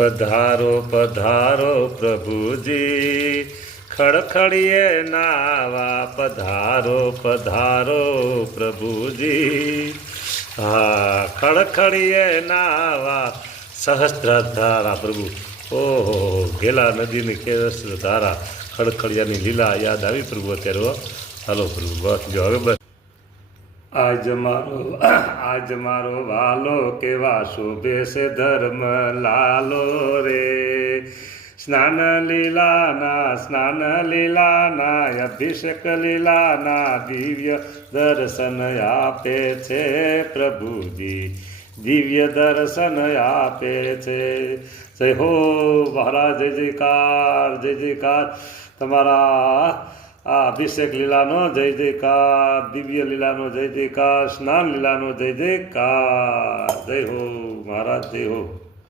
પધારો પધારો પ્રભુજી, ખડખડીએ નાવા. પધારો પધારો પ્રભુજી, હા ખડખડીએ નાવા. સહસ્ત્રધારા પ્રભુ, ઓહો ગેલા નદીની કેસધારા, ખડખડિયાની લીલા યાદ આવી પ્રભુ અત્યારે. હાલો પ્રભુ બસ જો હવે બસ. આજ મારો વાલો કેવા શોભે છે ધર્મ લાલો રે. સ્નાન લીલાના અભિષેક લીલાના દિવ્ય દર્શન આપે છે પ્રભુજી, દિવ્ય દર્શન આપે છે. જય હો મહારાજ, જય જયકાર, જય જયકાર તમારા. આ અભિષેક લીલાનો જય જયકાર, દિવ્ય લીલાનો જય જયકાર, સ્નાન લીલાનો જય જયકાર. જય હો મહારાજ, જય હો.